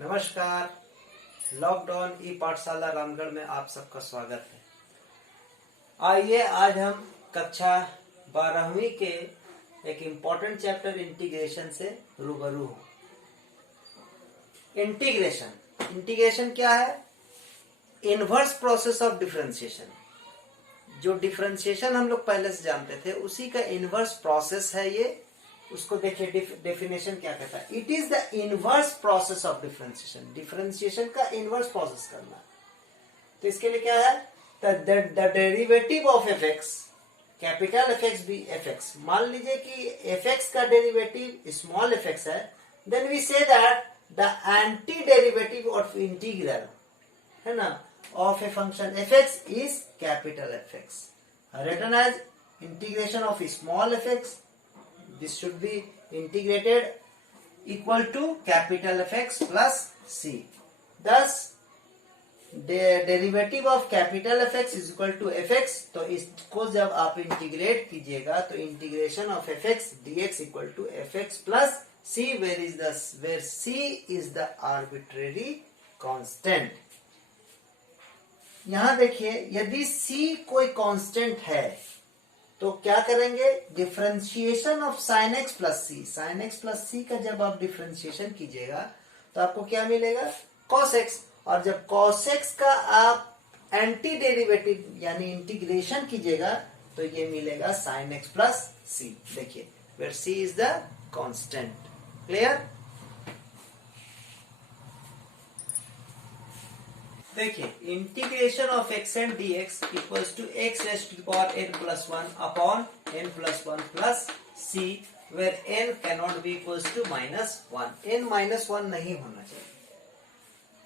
नमस्कार। लॉकडाउन ई पाठशाला रामगढ़ में आप सबका स्वागत है। आइए आज हम कक्षा 12वीं के एक इम्पोर्टेंट चैप्टर इंटीग्रेशन से रूबरू हो। इंटीग्रेशन क्या है? Inverse process of differentiation. जो डिफरेंशिएशन हम लोग पहले से जानते थे उसी का इनवर्स प्रोसेस है ये। उसको देखिए डेफिनेशन क्या कहता है। It is the inverse process of differentiation. Differentiation का इनवर्स प्रोसेस करना। तो इसके लिए क्या है? The derivative of F X, capital F X be F X. मान लीजिए कि एफ एक्स का डेरिवेटिव स्मॉल एफ एक्स है, then we say that the anti derivative of integral है ना of a function fx is capital Fx, written as integration of small fx. This should be integrated equal to capital Fx plus c. Thus the derivative of capital Fx is equal to fx. तो इसको जब आप integrate कीजिएगा तो integration of fx dx equal to fx plus c, where c is the arbitrary constant. यहां देखिए, यदि c कोई कांस्टेंट है तो क्या करेंगे? Differentiation of sine x plus c. Sine x plus c का जब आप डिफरेंशिएशन कीजिएगा तो आपको क्या मिलेगा? Cos x. और जब कॉस एक्स का आप एंटी डेरिवेटिव यानी इंटीग्रेशन कीजिएगा तो ये मिलेगा साइन एक्स प्लस सी। देखिए, where c is the constant. Clear? देखिए, integration of x and d x equals to x raise to power N plus one upon n plus one plus c, where n cannot be equals to minus one. N minus one नहीं होना चाहिए।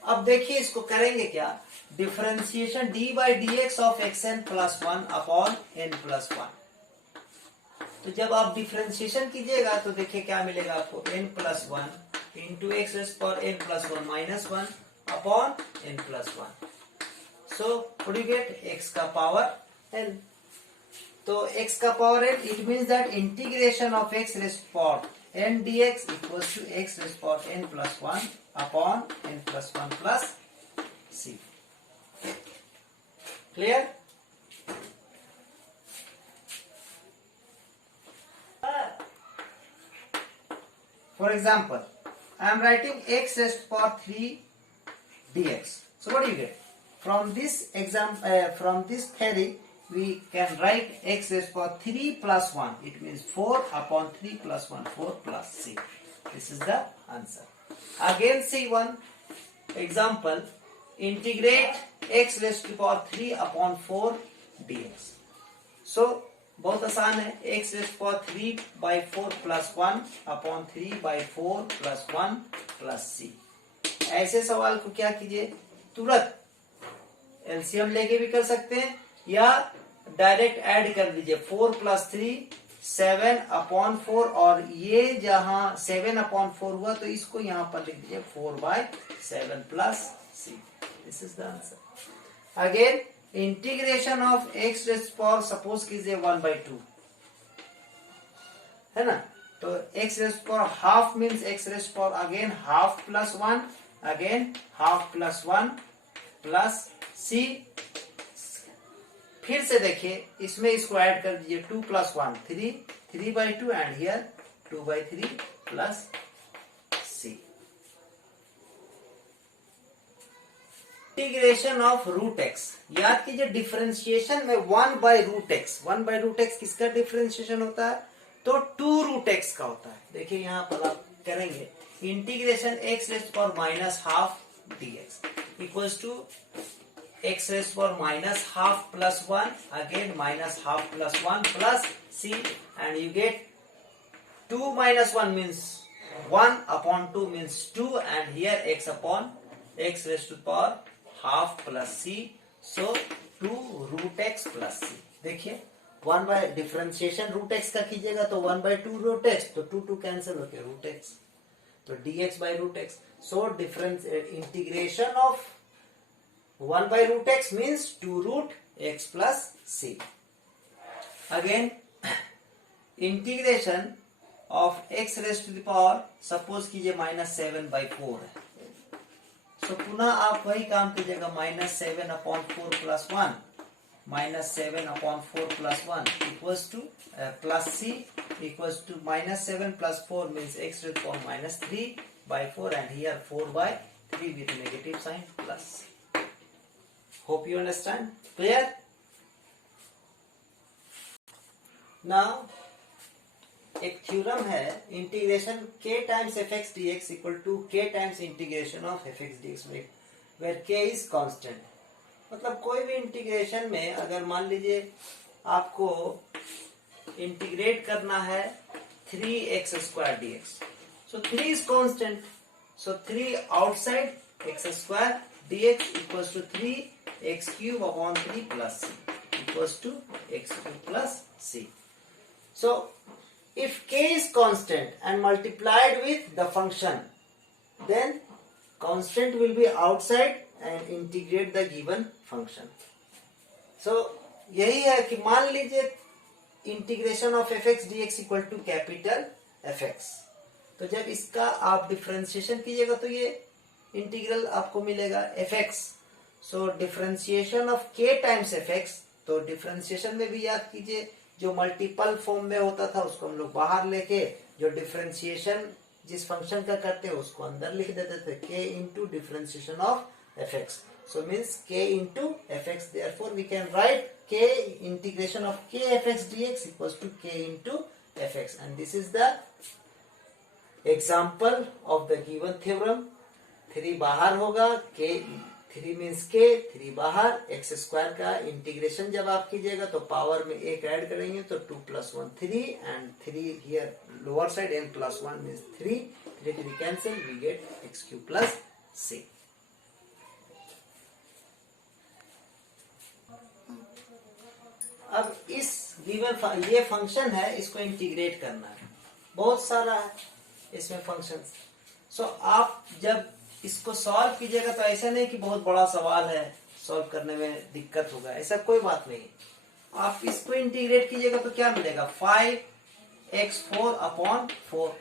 अब देखिए इसको करेंगे क्या? Differentiation d by d x of x n plus one upon n plus one. तो जब आप डिफरेंशिएशन कीजिएगा तो देखिए क्या मिलेगा आपको? N plus one into X raise power N plus one minus one upon n plus 1. So what do you get? X का power n. तो x का power n, it means that integration of x raised to power n dx equals to x raised to power n plus 1 upon n plus 1 plus c. Clear? For example, I am writing x raised to power 3 dx. So what do you get? From this theory, we can write x raised to power 3 plus 1. It means 4 upon 3 plus 1, 4 plus c. This is the answer. Again, see one example. Integrate x raised to power 3 upon 4 dx. So बहुत आसान है। x raised to power 3 by 4 plus 1 upon 3 by 4 plus 1 plus c. ऐसे सवाल को क्या कीजिए? तुरंत LCM लेके भी कर सकते हैं या डायरेक्ट ऐड कर दीजिए। 4 प्लस 3 7 अपॉन 4, और ये जहां 7 अपॉन 4 हुआ तो इसको यहां पर लिख दीजिए 4 by 7 plus c. This is the answer. Again, integration of x raise power suppose कीजिए 1/2 है ना। तो x raise power half means x raise power again half plus 1, again half plus 1 plus c. फिर से देखिए, इसमें इसको ऐड कर दीजिए 2 plus 1 3, 3/2 and here 2/3 plus c. Integration of root x. याद कीजिए, डिफरेंशिएशन में 1/√x। 1/√x किसका डिफरेंशिएशन होता है? तो 2√x का होता है। देखिए यहां पर आप करेंगे integration x raise power minus half dx equals to x raise power minus half plus 1, again minus half plus 1 plus c, and you get 2 minus 1 means 1 upon 2 means 2, and here x upon x raised to power half plus c, so 2√x plus c. देखिए 1 by differentiation root x का कीजिएगा तो 1/2√x, तो 2 cancel हो गया √x, तो dx by √x. So difference integration of 1/√x means 2√x plus c. Again, integration of x raised to the power, suppose कीजिए -7/4 है, तो पुनः आप वही काम कीजिएगा, -7/4 plus 1, -7/4 plus 1 equals to plus c equals to -7 plus 4 means x to the power -3/4 and here 4/3 with negative sign plus. Hope you understand. Clear? Now एक theorem है, integration k times fx dx equal to k times integration of fx dx where k is constant. मतलब कोई भी integration में अगर मान लीजिए आपको इंटीग्रेट करना है 3x² dx, so 3 is constant, so 3 outside x² dx equals to 3x³ 3 c equals to x³ c. So if k is constant and multiplied with the function, then constant will be outside and integrate the given function. So यही है कि मान लीजिए integration of fx dx equal to capital fx, तो जब इसका आप differentiation कीजिएगा तो ये इंटीग्रल आपको मिलेगा fx. So differentiation of k times fx, तो डिफरेंशिएशन में भी याद कीजिए जो मल्टीपल फॉर्म में होता था उसको हम लोग बाहर लेके जो डिफरेंशिएशन जिस फंक्शन का करते हैं उसको अंदर लिख देते थे, k into differentiation of fx. So means k into fx, therefore we can write k integration of k fx dx equals to k into fx, and this is the example of the given theorem. 3 बाहर होगा, k 3 means k, 3 बाहर, x² का integration जब आप कीजिएगा तो power में एक ऐड करेंगे तो 2 + 1 3 and 3 here lower side n + 1 means 3 cancel, we get x³ c. अब इस गिवन ये फंक्शन है, इसको इंटीग्रेट करना है, बहुत सारा है इसमें फंक्शंस. सो आप जब इसको सॉल्व कीजिएगा तो ऐसा नहीं कि बहुत बड़ा सवाल है, सॉल्व करने में दिक्कत होगा, ऐसा कोई बात नहीं. आप इसको इंटीग्रेट कीजिएगा तो क्या मिलेगा, 5x4/4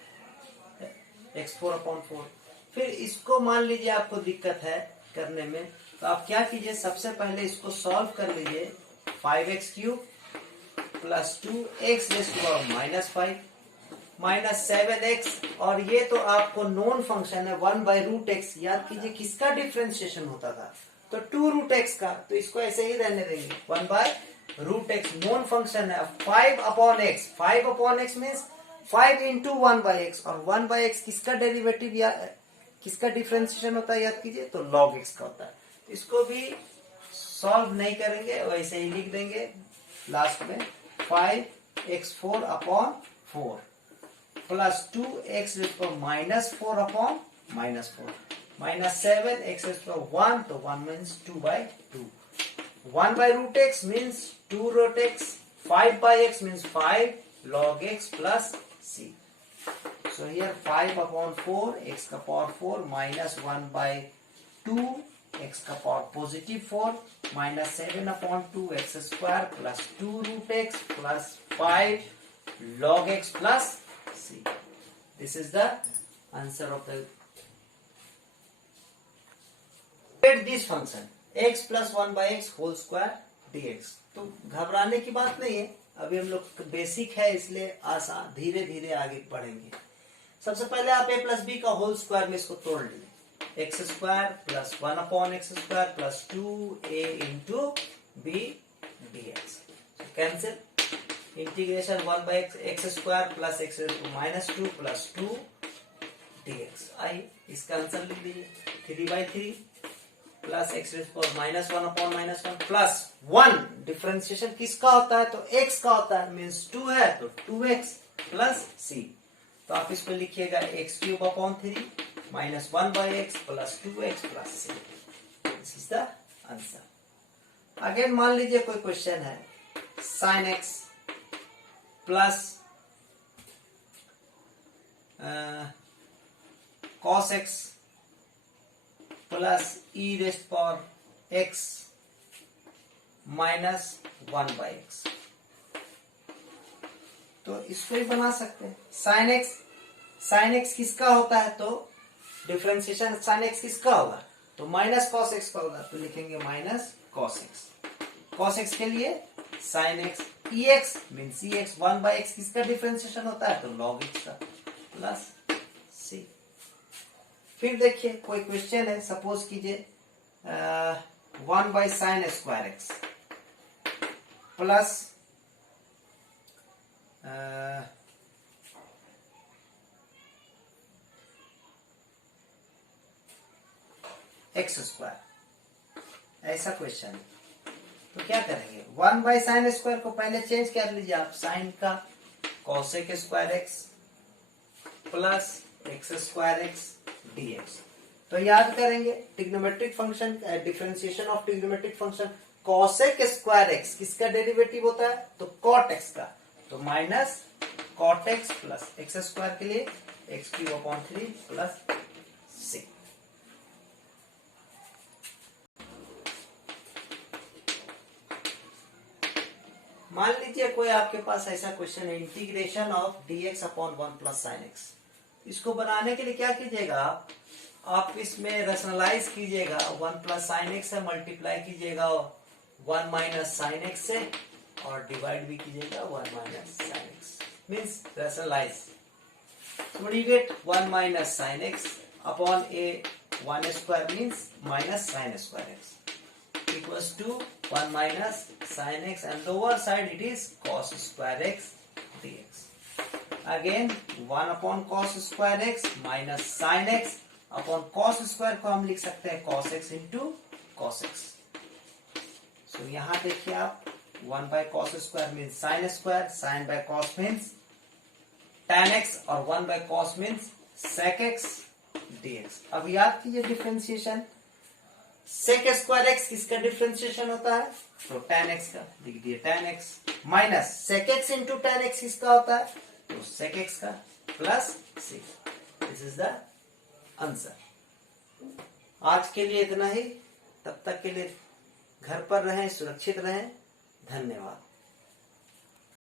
x4/4. फिर इसको मान लीजिए आपको दिक्कत है करने में, तो आप क्या कीजिए, सबसे पहले इसको सॉल्व कर लीजिए. 5x³ + 2x⁻5 -7x, और ये तो आपको नोन फंक्शन है 1/√x. याद कीजिए किसका डिफरेंशिएशन होता था, तो 2√x का, तो इसको ऐसे ही रहने देंगे 1/√x. नोन फंक्शन है 5/x. 5/x means 5 into 1/x, और 1/x किसका डेरिवेटिव या किसका डिफरेंशिएशन होता है याद कीजिए, तो log x का होता है. इसको भी सॉल्व नहीं करेंगे, वैसे ही लिख देंगे लास्ट में 5x4/4 प्लस 2x⁻4/-4 -7x⁻1, तो 1 means 2/2. 1/√x means 2√x. 5/x means 5 log x plus c. So here 5/4 x⁴ minus 1/2 x⁻4 minus 7/2 x² plus 2√x plus 5 log x plus c. This is the answer of the this function x plus 1/x whole square dx. तो घबराने की बात नहीं है, अभी हम लोग basic है इसलिए आसान, धीरे धीरे आगे बढ़ेंगे. सबसे पहले आप a plus b का होल स्क्वायर में इसको तोड़ लीजिए. x² plus 1/x² plus 2a into b dx. So cancel. Integration 1/x² plus x⁻2 plus 2 dx. आई इसका आंसर लिख दीजिए. 3/3 plus x⁻1/-1 plus 1. डिफरेंशिएशन किसका होता है, तो x का होता है, मीन्स 2 है तो 2x plus c. तो आप इसको लिखिएगा x³ minus 1/x plus 2x plus c. This is the answer. Again मान लीजिए कोई क्वेश्चन है, sin x plus cos x plus e⁻x minus 1/x. तो इसको ही बना सकते हैं. sin x किसका होता है, तो डिफरेंशिएशन sin x किसका होगा, तो माइनस कॉस एक्स का होगा, तो लिखेंगे minus cos x. Cos x के लिए sine x, e x means e x, 1/x किसका डिफरेंशिएशन होता है, तो लॉग एक्स का, प्लस सी। फिर देखिए कोई क्वेश्चन है, सपोज कीजिए 1/sin square x plus x square, ऐसा क्वेश्चन है। तो क्या करेंगे, 1/sin स्क्वायर को पहले चेंज कर लीजिए आप, साइन का cosec square x plus x square x dx। तो याद करेंगे trigonometric function, differentiation of trigonometric function, cosec square x किसका डेरिवेटिव होता है, तो cot x का, तो minus cot x plus x square के लिए x³ प्लस 6। मान लीजिए कोई आपके पास ऐसा क्वेश्चन है, integration of dx upon 1 plus sine x. इसको बनाने के लिए क्या कीजिएगा आप इसमें रेशनलाइज कीजिएगा, 1 प्लस साइन एक्स से मल्टीप्लाई कीजिएगा 1 माइनस साइन एक्स से, और डिवाइड भी कीजिएगा 1 minus sine X, means rationalise. So we get 1 minus sin x upon a 1 square means minus sin square x equals to 1 minus sin x, and lower side it is cos square x dx. Again 1 upon cos square x minus sin x upon cos square को हम लिख सकते हैं cos x into cos x. So यहाँ देखिए आप 1 by cos square means sin square, sin by cos means tan x, और 1 by cos means sec x dx. अब याद कीजिए डिफरेंशिएशन, sec स्क्वायर x किसका डिफरेंशिएशन होता है, तो tan x का, लिख दिए tan x, minus sec x into tan x किसका होता है, तो sec x का, plus 6। This is the answer. आज के लिए इतना ही, तब तक के लिए घर पर रहें, सुरक्षित रहें, धन्यवाद।